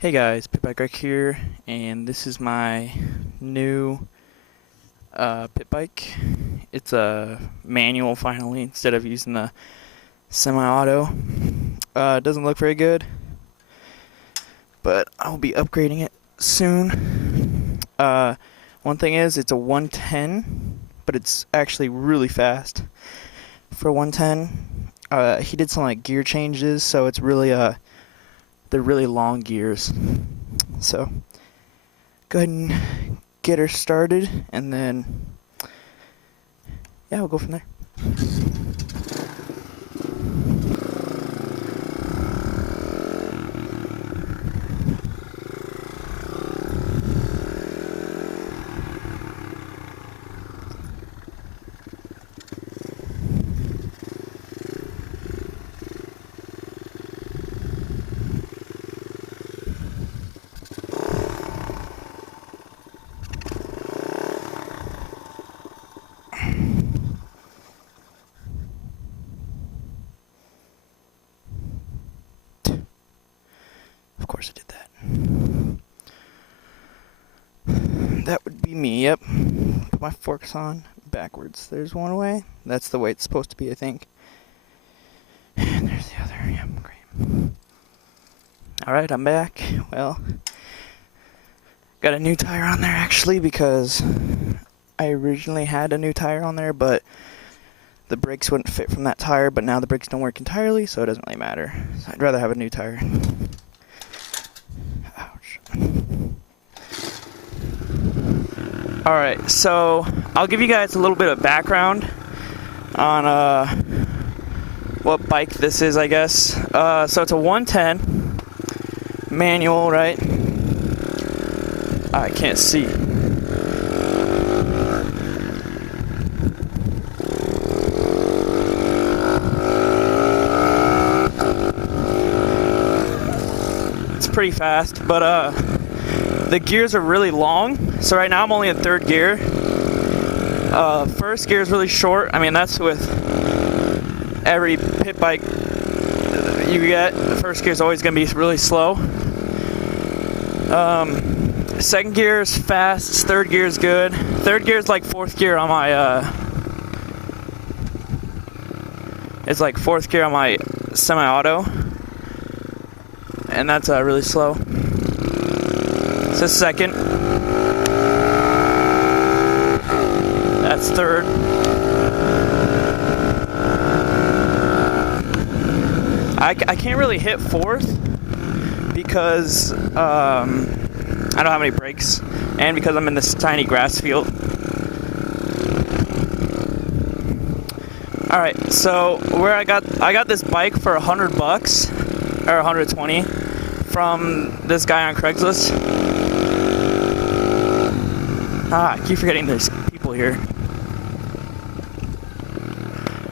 Hey guys, PITBIKE here, and this is my new pit bike. It's a manual finally instead of using the semi-auto. It doesn't look very good, but I'll be upgrading it soon. One thing is, it's a 110, but it's actually really fast for 110. He did some like gear changes, so it's really they're really long gears. So go ahead and get her started, and then yeah, we'll go from there. Of course I did that. That would be me, yep. Put my forks on backwards. There's one way. That's the way it's supposed to be, I think. And there's the other. Yeah, great. Alright, I'm back. Well, got a new tire on there actually because I originally had a new tire on there, but the brakes wouldn't fit from that tire, but now the brakes don't work entirely, so it doesn't really matter. So I'd rather have a new tire. Alright, so I'll give you guys a little bit of background on what bike this is, I guess. So it's a 110 manual, right? I can't see. It's pretty fast, but the gears are really long. So right now I'm only in third gear. First gear is really short. I mean, that's with every pit bike you get. The first gear is always going to be really slow. Second gear is fast. Third gear is good. Third gear is like fourth gear on my it's like fourth gear on my semi-auto, and that's really slow. So second. That's third. I can't really hit fourth because I don't have any brakes, and because I'm in this tiny grass field. Alright, so where I got this bike for $100 or 120 from this guy on Craigslist. I keep forgetting there's people here.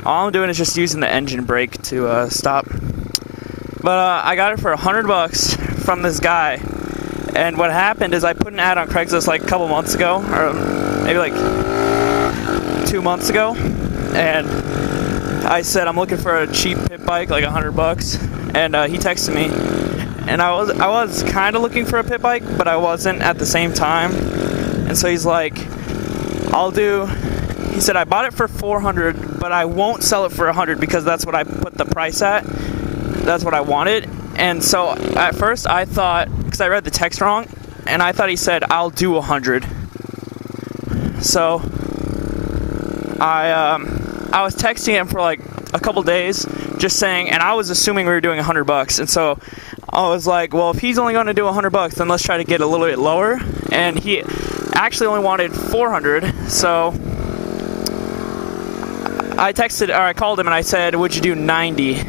All I'm doing is just using the engine brake to stop. But I got it for $100 from this guy. And what happened is I put an ad on Craigslist like a couple months ago, or maybe like 2 months ago. And I said I'm looking for a cheap pit bike, like $100. And he texted me. And I was kind of looking for a pit bike, but I wasn't at the same time. And so he's like, he said, I bought it for $400, but I won't sell it for $100 because that's what I put the price at. That's what I wanted. And so at first I thought, because I read the text wrong, and I thought he said, I'll do $100. So I was texting him for like a couple days, just saying, and I was assuming we were doing $100. And so I was like, well, if he's only going to do $100, then let's try to get a little bit lower. And he actually only wanted $400, so I called him and I said, would you do 90?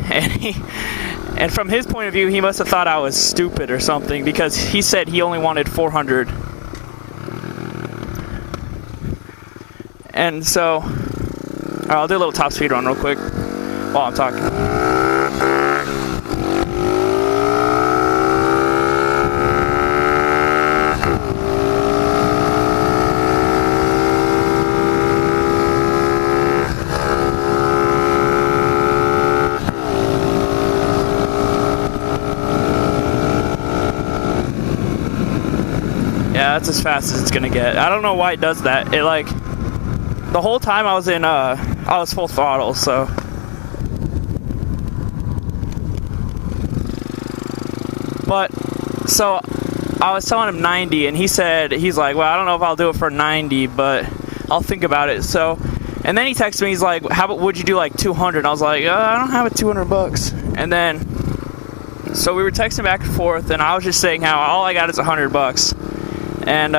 And from his point of view, he must have thought I was stupid or something, because he said he only wanted 400. And so, I'll do a little top speed run real quick while I'm talking. that's as fast as it's gonna get. I don't know why it does that. It like the whole time I was full throttle, so. But so I was telling him 90, and he's like, well, I don't know if I'll do it for 90, but I'll think about it. So, and then he texted me, he's like, how about, would you do like 200? And I was like, I don't have it $200. And then, so we were texting back and forth, and I was just saying how all I got is $100. And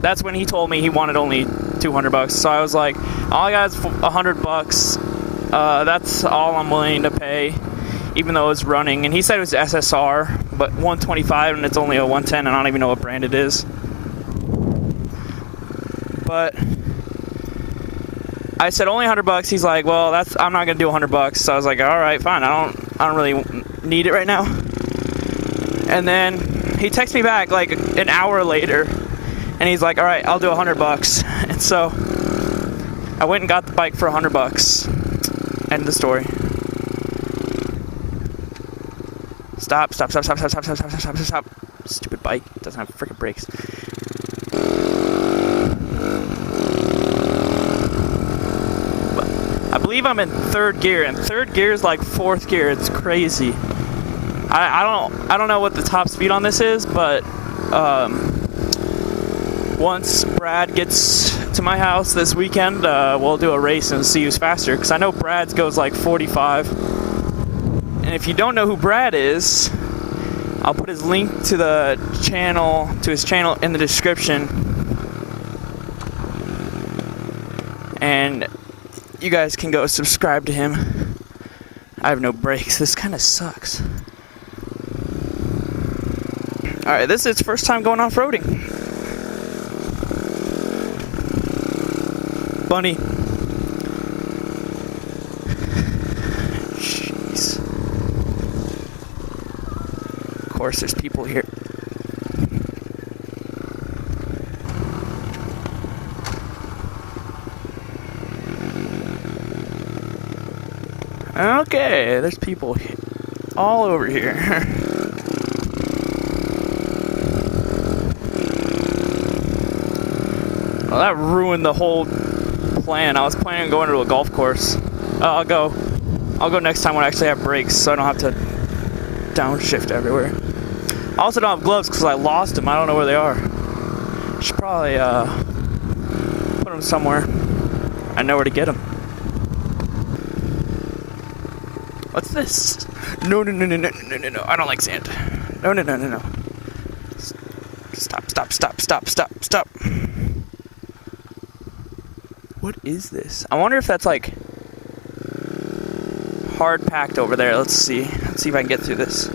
that's when he told me he wanted only $200. So I was like, all I got is $100. That's all I'm willing to pay, even though it's running. And he said it was SSR, but 125, and it's only a 110, and I don't even know what brand it is. But I said only $100. He's like, well, I'm not gonna do $100. So I was like, all right, fine. I don't really need it right now. And then he texted me back like an hour later, and he's like, all right, I'll do $100. And so I went and got the bike for $100. End of the story. Stop. Stupid bike. Doesn't have freaking brakes. I believe I'm in third gear, and third gear is like fourth gear. It's crazy. I don't know what the top speed on this is, but once Brad gets to my house this weekend, we'll do a race and see who's faster, because I know Brad's goes like 45. And if you don't know who Brad is, I'll put his link to his channel in the description. And you guys can go subscribe to him. I have no brakes. This kind of sucks. Alright, this is his first time going off-roading. Bunny. Jeez. Of course, there's people here. Okay, there's people all over here. Well, that ruined the whole plan. I was planning on going to a golf course. I'll go next time when I actually have brakes, so I don't have to downshift everywhere. I also don't have gloves because I lost them. I don't know where they are. Should probably put them somewhere. I know where to get them. What's this? No. I don't like sand. No. Stop. What is this? I wonder if that's like hard packed over there. Let's see. Let's see if I can get through this.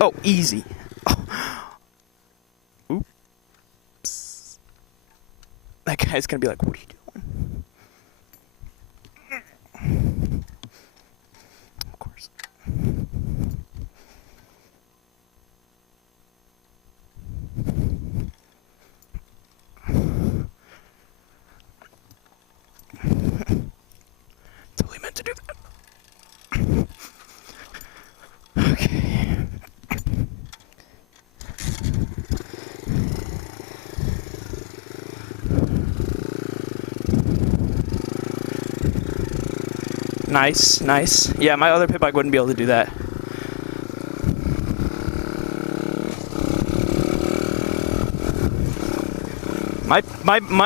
Oh, easy. Oh. Oops. That guy's gonna be like, what are you doing? Of course. Totally meant to do that. Okay. Nice. Yeah, my other pit bike wouldn't be able to do that. My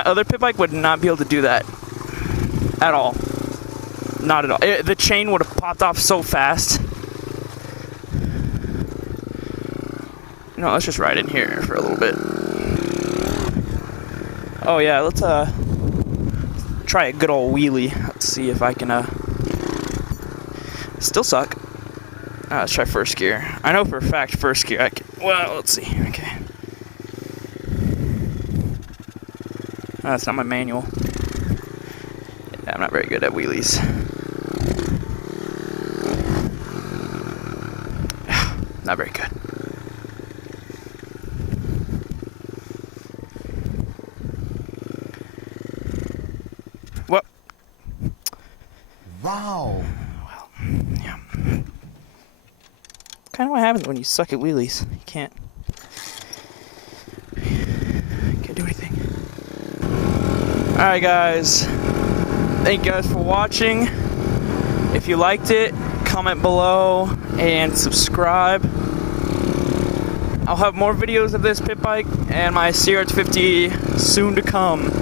other pit bike would not be able to do that at all. Not at all. The chain would have popped off so fast. No, let's just ride in here for a little bit. Oh yeah, let's try a good old wheelie. Let's see if I can still suck. Let's try first gear. I know for a fact first gear I can. Well, let's see. Okay. That's not my manual. Yeah, I'm not very good at wheelies. Not very good. What? Wow. Well, yeah. Kind of what happens when you suck at wheelies. You Alright guys, thank you guys for watching. If you liked it, comment below and subscribe. I'll have more videos of this pit bike and my CRX50 soon to come.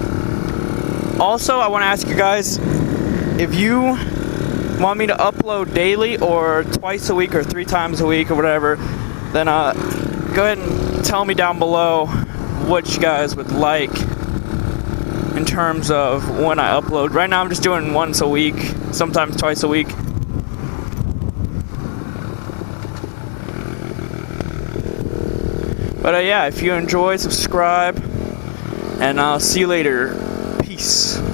Also, I want to ask you guys, if you want me to upload daily or twice a week or 3 times a week or whatever, then go ahead and tell me down below what you guys would like in terms of when I upload. Right now I'm just doing once a week, sometimes twice a week. But yeah, if you enjoy, subscribe, and I'll see you later. Peace.